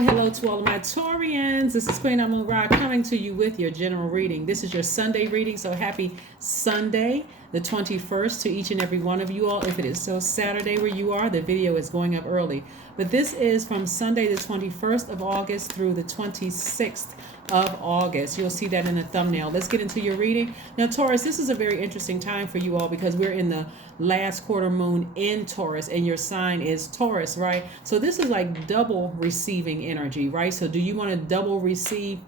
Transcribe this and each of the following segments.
hello to all of my Taurians. This is Queen Amon-Ra coming to you with your general reading. This is your Sunday reading, so happy Sunday, the 21st, to each and every one of you all. If it is so Saturday where you are, the video is going up early. But this is from Sunday, the 21st of August through the 26th of August. You'll see that in the thumbnail. Let's get into your reading. Now, Taurus, this is a very interesting time for you all because we're in the last quarter moon in Taurus and your sign is Taurus, right? So this is like double receiving energy, right? So do you want to double receive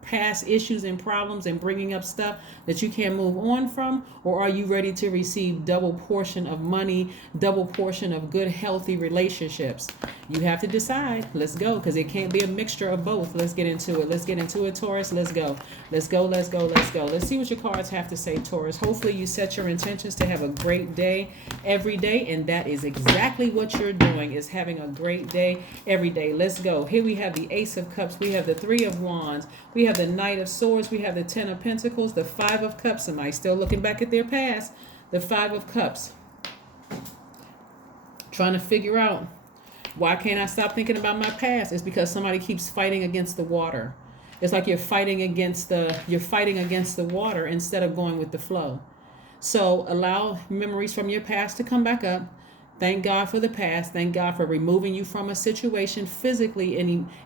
past issues and problems and bringing up stuff that you can't move on from, or are you ready to receive double portion of money, double portion of good healthy relationships? You have to decide. Let's go, because it can't be a mixture of both. Let's get into it. Let's get into it, Taurus. Let's go. Let's go. Let's go. Let's go. Let's see what your cards have to say, Taurus. Hopefully you set your intentions to have a great day every day, and that is exactly what you're doing, is having a great day every day. Let's go. Here we have the Ace of Cups, we have the Three of Wands, we have the Knight of Swords, we have the Ten of Pentacles, the Five of Cups. Somebody still looking back at their past. The Five of Cups, trying to figure out, why can't I stop thinking about my past? It's because somebody keeps fighting against the water. It's like you're fighting against the water instead of going with the flow. So allow memories from your past to come back up. Thank God for the past. Thank God for removing you from a situation physically,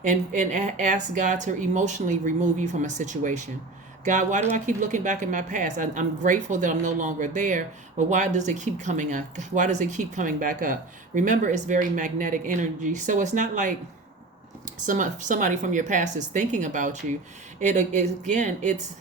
and ask God to emotionally remove you from a situation. God, why do I keep looking back at my past? I'm grateful that I'm no longer there, but why does it keep coming up? Why does it keep coming back up? Remember, it's very magnetic energy. So it's not like somebody from your past is thinking about you. It's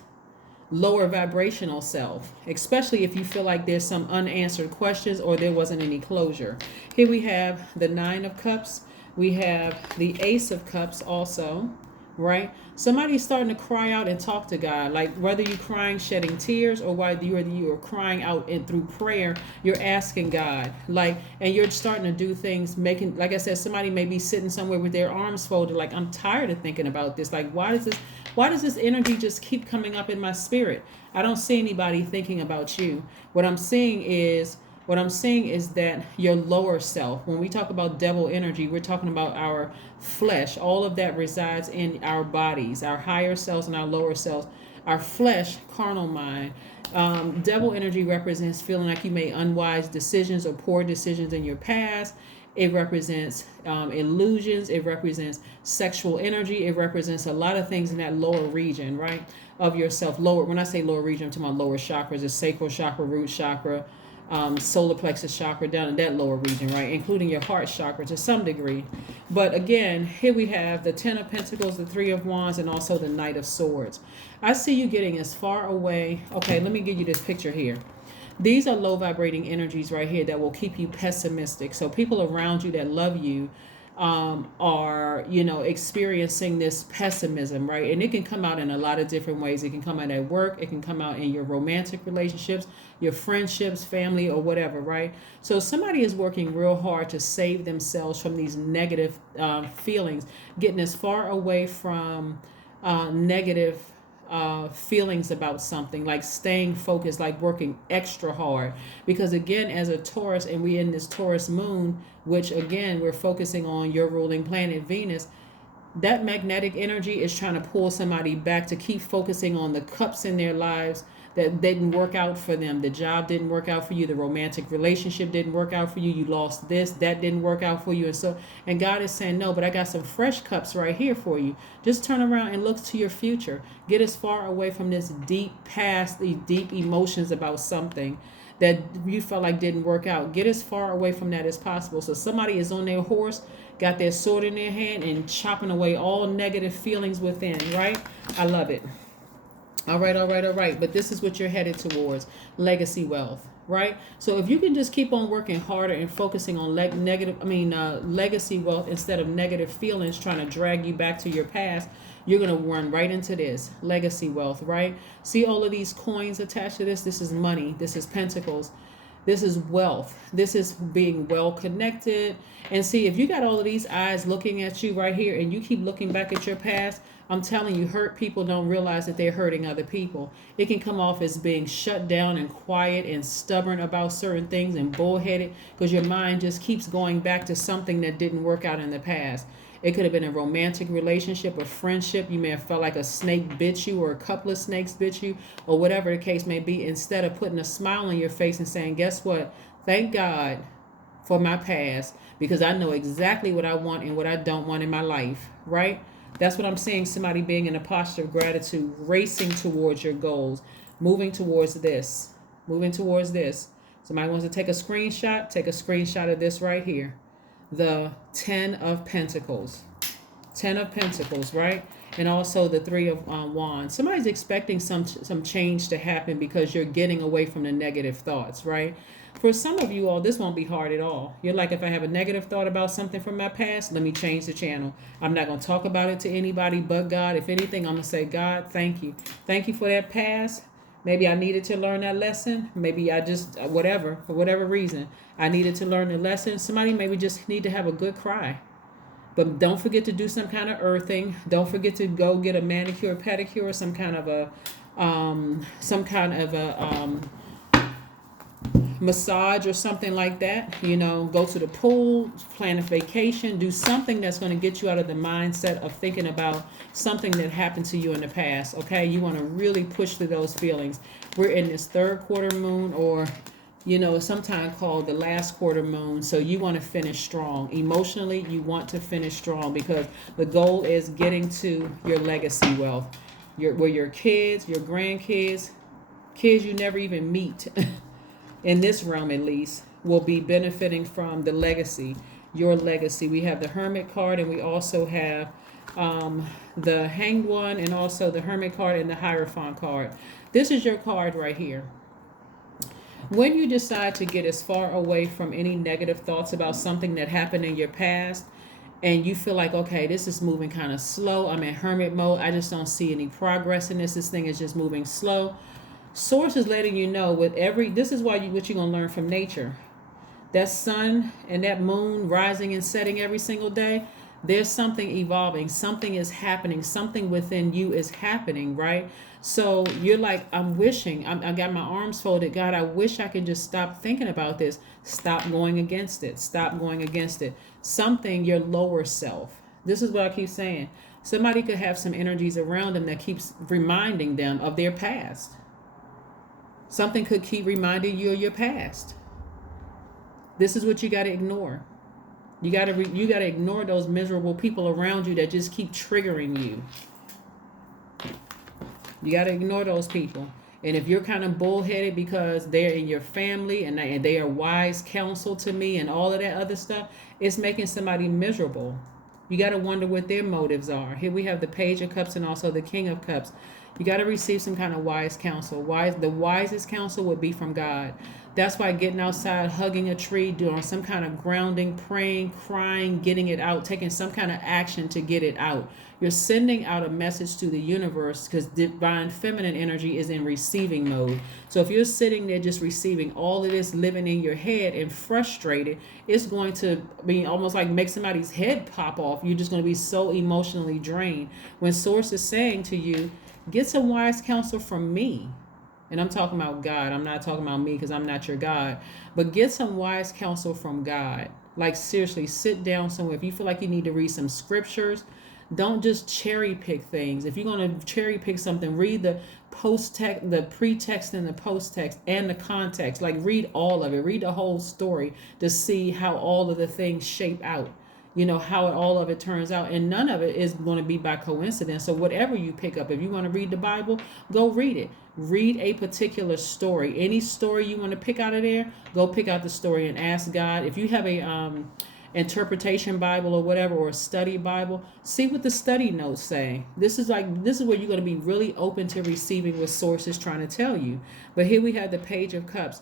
lower vibrational self, especially if you feel like there's some unanswered questions or there wasn't any closure. Here we have the Nine of Cups. We have the Ace of Cups also, right? Somebody's starting to cry out and talk to God, like whether you're crying, shedding tears, or whether you are crying out and through prayer, you're asking God, and you're starting to do things, making, like I said, somebody may be sitting somewhere with their arms folded, like, I'm tired of thinking about this. Like, why does this energy just keep coming up in my spirit? I don't see anybody thinking about you. What I'm seeing is that your lower self, when we talk about devil energy, we're talking about our flesh. All of that resides in our bodies, our higher selves and our lower selves, our flesh, carnal mind. Devil energy represents feeling like you made unwise decisions or poor decisions in your past. It represents illusions. It represents sexual energy. It represents a lot of things in that lower region, right, of yourself. Lower. When I say lower region, I'm talking about lower chakras, the sacral chakra, root chakra, solar plexus chakra, down in that lower region, right, including your heart chakra to some degree. But again, here we have the Ten of Pentacles, the Three of Wands, and also the Knight of Swords. I see you getting as far away. Okay, let me give you this picture here. These are low vibrating energies right here that will keep you pessimistic. So people around you that love you are, experiencing this pessimism, right? And it can come out in a lot of different ways. It can come out at work. It can come out in your romantic relationships, your friendships, family, or whatever, right? So somebody is working real hard to save themselves from these negative feelings, getting as far away from negative feelings about something, like staying focused, like working extra hard. Because again, as a Taurus, and we in this Taurus moon, which again, we're focusing on your ruling planet Venus, that magnetic energy is trying to pull somebody back to keep focusing on the cups in their lives that didn't work out for them. The job didn't work out for you. The romantic relationship didn't work out for you. You lost this, that didn't work out for you. And God is saying, no, but I got some fresh cups right here for you. Just turn around and look to your future. Get as far away from this deep past, these deep emotions about something that you felt like didn't work out. Get as far away from that as possible. So somebody is on their horse, got their sword in their hand, and chopping away all negative feelings within, right? I love it. All right. But this is what you're headed towards, legacy wealth, right? So if you can just keep on working harder and focusing on legacy wealth instead of negative feelings trying to drag you back to your past, you're going to run right into this legacy wealth, right? See all of these coins attached to this? This is money. This is pentacles. This is wealth. This is being well connected. And see, if you got all of these eyes looking at you right here and you keep looking back at your past, I'm telling you, hurt people don't realize that they're hurting other people. It can come off as being shut down and quiet and stubborn about certain things and bullheaded because your mind just keeps going back to something that didn't work out in the past. It could have been a romantic relationship or friendship. You may have felt like a snake bit you or a couple of snakes bit you or whatever the case may be. Instead of putting a smile on your face and saying, guess what? Thank God for my past, because I know exactly what I want and what I don't want in my life, right? That's what I'm seeing. Somebody being in a posture of gratitude, racing towards your goals, moving towards this, moving towards this. Somebody wants to take a screenshot, take a screenshot of this right here. The 10 of Pentacles. 10 of Pentacles, right? And also the 3 of Wands. Somebody's expecting some change to happen because you're getting away from the negative thoughts, right? For some of you all, this won't be hard at all. You're like, if I have a negative thought about something from my past, let me change the channel. I'm not going to talk about it to anybody but God. If anything, I'm going to say, God, thank you. Thank you for that past. Maybe I needed to learn that lesson. Maybe I just, for whatever reason, I needed to learn the lesson. Somebody maybe just need to have a good cry. But don't forget to do some kind of earthing. Don't forget to go get a manicure, pedicure, some kind of a massage or something like that. You know, go to the pool, plan a vacation, do something that's going to get you out of the mindset of thinking about something that happened to you in the past. Okay, you want to really push through those feelings. We're in this third quarter moon, or you know, sometimes called the last quarter moon. So you want to finish strong. Emotionally, you want to finish strong, because the goal is getting to your legacy wealth. Where your kids, your grandkids, kids you never even meet, in this realm at least, will be benefiting from the legacy, your legacy. We have the Hermit card, and we also have the Hanged One, and also the Hermit card and the Hierophant card. This is your card right here. When you decide to get as far away from any negative thoughts about something that happened in your past, and you feel like, okay, this is moving kind of slow, I'm in hermit mode, I just don't see any progress in this thing is just moving slow. Source is letting you know this is what you're going to learn from nature. That sun and that moon rising and setting every single day, there's something evolving, something is happening, something within you is happening, right? So you're like, I'm wishing, I got my arms folded, God, I wish I could just stop thinking about this. Stop going against it. Stop going against it. Something, your lower self. This is what I keep saying. Somebody could have some energies around them that keeps reminding them of their past. Something could keep reminding you of your past. This is what you got to ignore. You got to ignore those miserable people around you that just keep triggering you. You got to ignore those people. And if you're kind of bullheaded because they're in your family and they are wise counsel to me and all of that other stuff, it's making somebody miserable. You got to wonder what their motives are. Here we have the Page of Cups and also the King of Cups. You got to receive some kind of wise counsel. The wisest counsel would be from God. That's why getting outside, hugging a tree, doing some kind of grounding, praying, crying, getting it out, taking some kind of action to get it out. You're sending out a message to the universe, because divine feminine energy is in receiving mode. So if you're sitting there just receiving all of this, living in your head and frustrated, it's going to be almost like make somebody's head pop off. You're just going to be so emotionally drained. When Source is saying to you, get some wise counsel from me. And I'm talking about God. I'm not talking about me, because I'm not your God. But get some wise counsel from God. Like seriously, sit down somewhere. If you feel like you need to read some scriptures, don't just cherry pick things. If you're going to cherry pick something, read the post-text, the pretext and the post-text and the context. Like read all of it. Read the whole story to see how all of the things shape out. You know, how all of it turns out. And none of it is going to be by coincidence. So whatever you pick up, if you want to read the Bible, go read it. Read a particular story. Any story you want to pick out of there, go pick out the story and ask God. If you have a interpretation Bible or whatever, or a study Bible, see what the study notes say. This is where you're going to be really open to receiving what Source is trying to tell you. But here we have the Page of Cups.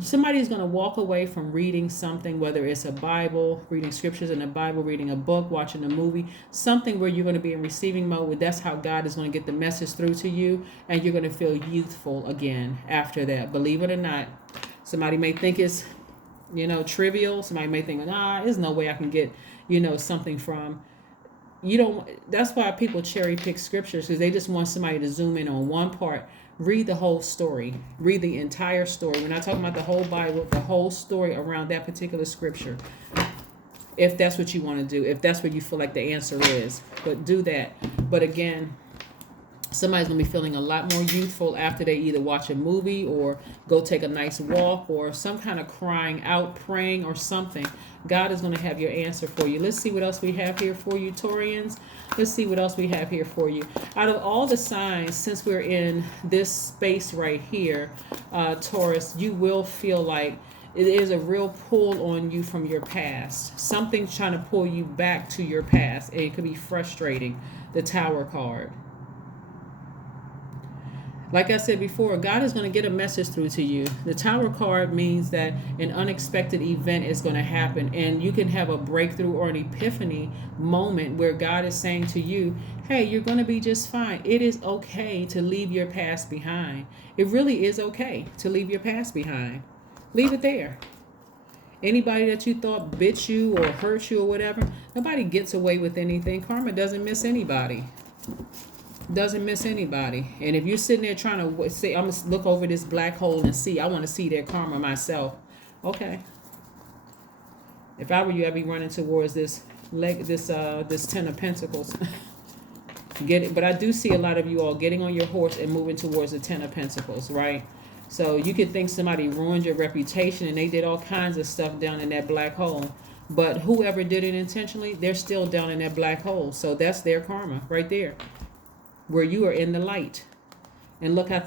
Somebody's going to walk away from reading something, whether it's a Bible, reading scriptures in the Bible, reading a book, watching a movie, something where you're going to be in receiving mode. That's how God is going to get the message through to you, and you're going to feel youthful again after that. Believe it or not, somebody may think it's, trivial. Somebody may think, there's no way I can get, something from. That's why people cherry pick scriptures, because they just want somebody to zoom in on one part. Read the whole story. Read the entire story. We're not talking about the whole Bible, the whole story around that particular scripture. if that's what you want to do, if that's what you feel like the answer is. But do that. But again, somebody's going to be feeling a lot more youthful after they either watch a movie or go take a nice walk or some kind of crying out, praying or something. God is going to have your answer for you. Let's see what else we have here for you, Taurians. Let's see what else we have here for you. Out of all the signs, since we're in this space right here, Taurus, you will feel like it is a real pull on you from your past. Something's trying to pull you back to your past. And it could be frustrating. The Tower card. Like I said before, God is going to get a message through to you. The Tower card means that an unexpected event is going to happen, and you can have a breakthrough or an epiphany moment where God is saying to you, hey, you're going to be just fine. It is okay to leave your past behind. It really is okay to leave your past behind. Leave it there. Anybody that you thought bit you or hurt you or whatever, nobody gets away with anything. Karma doesn't miss anybody. Doesn't miss anybody. And if you're sitting there trying to say, I'm gonna look over this black hole and see, I want to see their karma myself. Okay. If I were you, I'd be running towards this Ten of Pentacles. Get it? But I do see a lot of you all getting on your horse and moving towards the Ten of Pentacles, right? So you could think somebody ruined your reputation and they did all kinds of stuff down in that black hole. But whoever did it intentionally, they're still down in that black hole. So that's their karma right there, where you are in the light. And look how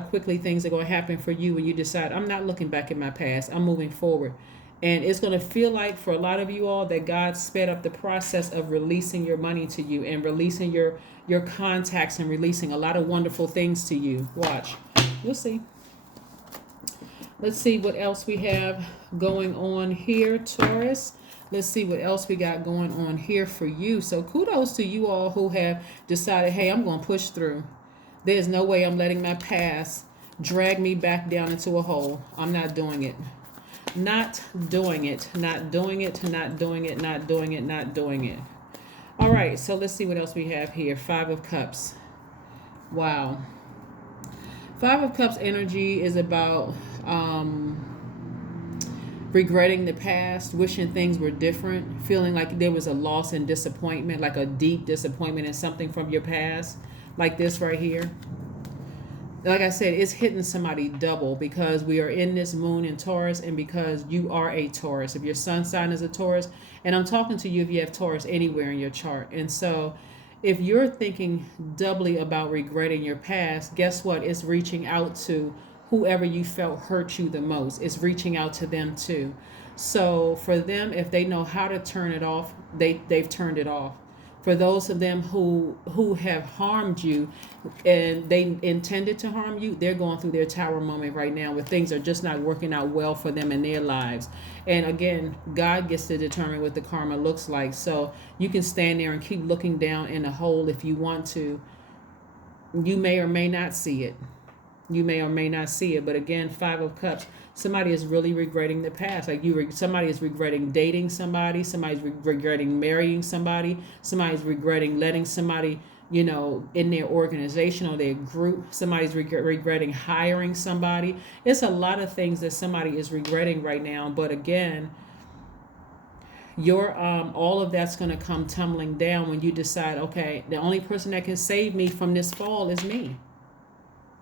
quickly things are going to happen for you when you decide, I'm not looking back at my past, I'm moving forward. And it's going to feel like for a lot of you all that God sped up the process of releasing your money to you and releasing your contacts and releasing a lot of wonderful things to you. Watch. We'll see. Let's see what else we have going on here, Taurus. Let's see what else we got going on here for you. So kudos to you all who have decided, hey, I'm going to push through. There's no way I'm letting my past drag me back down into a hole. I'm not doing it. Not doing it. Not doing it. Not doing it. Not doing it. Not doing it. All right. So let's see what else we have here. 5 of Cups. Wow. 5 of Cups energy is about regretting the past, wishing things were different, feeling like there was a loss and disappointment, like a deep disappointment in something from your past, like this right here. Like I said, it's hitting somebody double because we are in this moon in Taurus and because you are a Taurus. If your sun sign is a Taurus, and I'm talking to you if you have Taurus anywhere in your chart. And so if you're thinking doubly about regretting your past, guess what? It's reaching out to whoever you felt hurt you the most. It's reaching out to them too. So for them, if they know how to turn it off, they've turned it off. For those of them who have harmed you and they intended to harm you, they're going through their tower moment right now where things are just not working out well for them in their lives. And again, God gets to determine what the karma looks like. So you can stand there and keep looking down in a hole if you want to. You may or may not see it. You may or may not see it. But again, 5 of Cups. Somebody is really regretting the past. Like somebody is regretting dating somebody. Somebody's regretting marrying somebody. Somebody's regretting letting somebody, in their organization or their group. Somebody's regretting hiring somebody. It's a lot of things that somebody is regretting right now. But again, your all of that's going to come tumbling down when you decide, okay, the only person that can save me from this fall is me.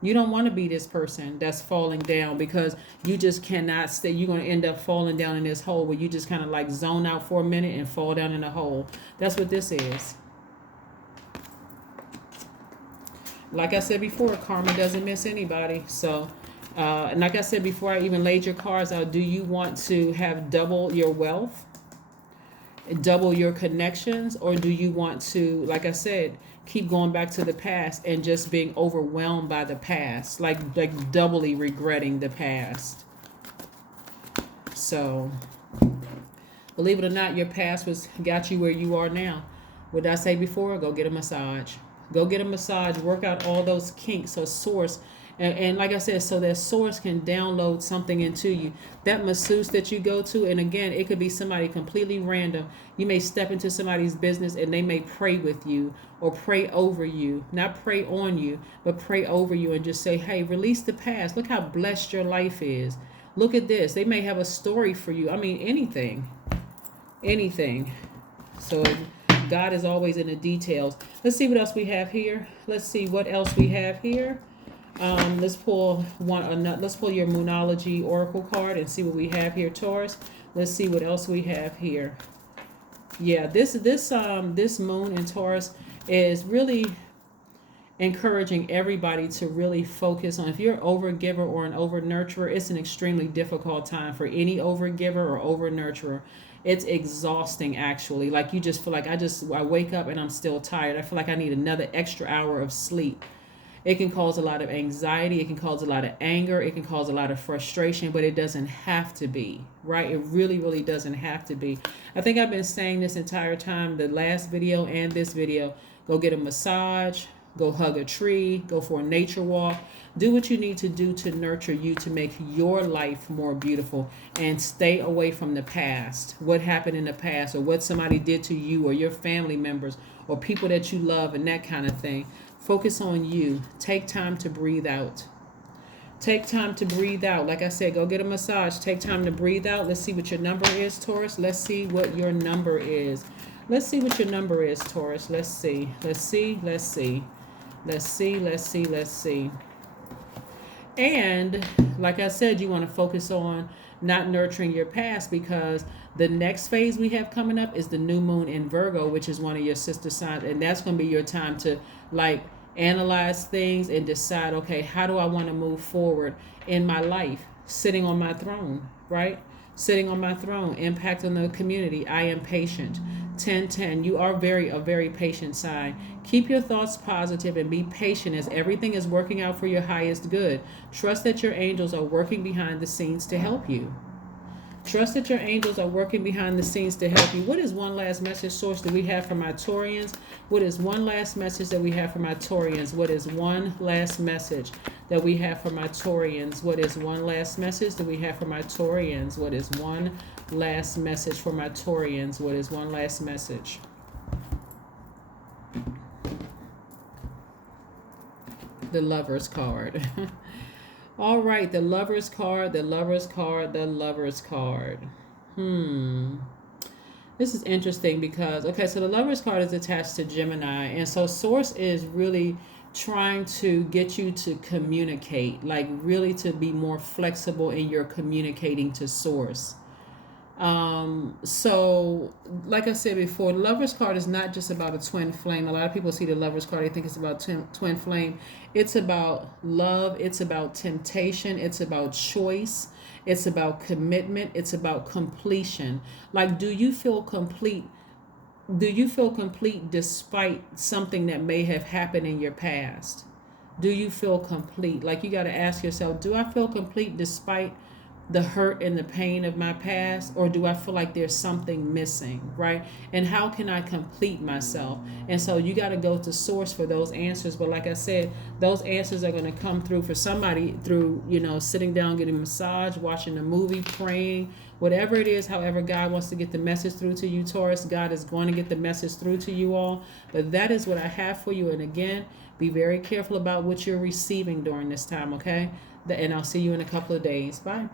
You don't want to be this person that's falling down because you just cannot stay. You're going to end up falling down in this hole where you just kind of like zone out for a minute and fall down in a hole. That's what this is. Like I said before, karma doesn't miss anybody. So, and like I said before, I even laid your cards out. Do you want to have double your wealth, double your connections, or do you want to, like I said, keep going back to the past and just being overwhelmed by the past, like doubly regretting the past? So, believe it or not, your past got you where you are now. What did I say before? Go get a massage. Go get a massage. Work out all those kinks or source. And like I said, so that source can download something into you. That masseuse that you go to, and again, it could be somebody completely random. You may step into somebody's business and they may pray with you or pray over you. Not pray on you, but pray over you and just say, hey, release the past. Look how blessed your life is. Look at this. They may have a story for you. I mean, anything. anything. So God is always in the details. Let's see what else we have here. Let's see what else we have here. Let's pull let's pull your Moonology Oracle card and see what we have here, Taurus. Let's see what else we have here. Yeah, this moon in Taurus is really encouraging everybody to really focus on, if you're an overgiver or an over nurturer, it's an extremely difficult time for any overgiver or over nurturer. It's exhausting, actually. Like, you just feel like, I wake up and I'm still tired. I feel like I need another extra hour of sleep. It can cause a lot of anxiety. It can cause a lot of anger. It can cause a lot of frustration, but it doesn't have to be, right? It really, really doesn't have to be. I think I've been saying this entire time, the last video and this video, go get a massage, go hug a tree, go for a nature walk. Do what you need to do to nurture you, to make your life more beautiful, and stay away from the past. What happened in the past, or what somebody did to you or your family members or people that you love, and that kind of thing. Focus on you. Take time to breathe out. Take time to breathe out. Like I said, go get a massage. Take time to breathe out. Let's see what your number is, Taurus. Let's see what your number is. Let's see what your number is, Taurus. Let's see. Let's see. Let's see. Let's see. Let's see. Let's see. And like I said, you want to focus on not nurturing your past, because the next phase we have coming up is the new moon in Virgo, which is one of your sister signs. And that's going to be your time to, like, analyze things and decide, okay, how do I want to move forward in my life? Sitting on my throne, right? Sitting on my throne, impact on the community. I am patient. 10-10, you are a very patient sign. Keep your thoughts positive and be patient, as everything is working out for your highest good. Trust that your angels are working behind the scenes to help you. Trust that your angels are working behind the scenes to help you. What is one last message, source, that we have for my Taurians? What is one last message that we have for my Taurians? What is one last message that we have for my Taurians? What is one last message that we have for my Taurians? What is one last message for my Taurians? What is one last message? The Lover's card. All right, the Lover's card, the Lover's card, the Lover's card. This is interesting because, okay, so the Lover's card is attached to Gemini. And so Source is really trying to get you to communicate, like really to be more flexible in your communicating to Source. So like I said before, the Lover's card is not just about a twin flame. A lot of people see the Lover's card, they think it's about twin flame. It's about love. It's about temptation. It's about choice. It's about commitment. It's about completion. Like, do you feel complete? Do you feel complete despite something that may have happened in your past? Do you feel complete? Like, you got to ask yourself, do I feel complete despite the hurt and the pain of my past, or do I feel like there's something missing, right? And how can I complete myself? And so you got to go to Source for those answers. But like I said, those answers are going to come through for somebody through, sitting down, getting a massage, watching a movie, praying, whatever it is. However God wants to get the message through to you, Taurus, God is going to get the message through to you all. But that is what I have for you. And again, be very careful about what you're receiving during this time, okay? And I'll see you in a couple of days. Bye.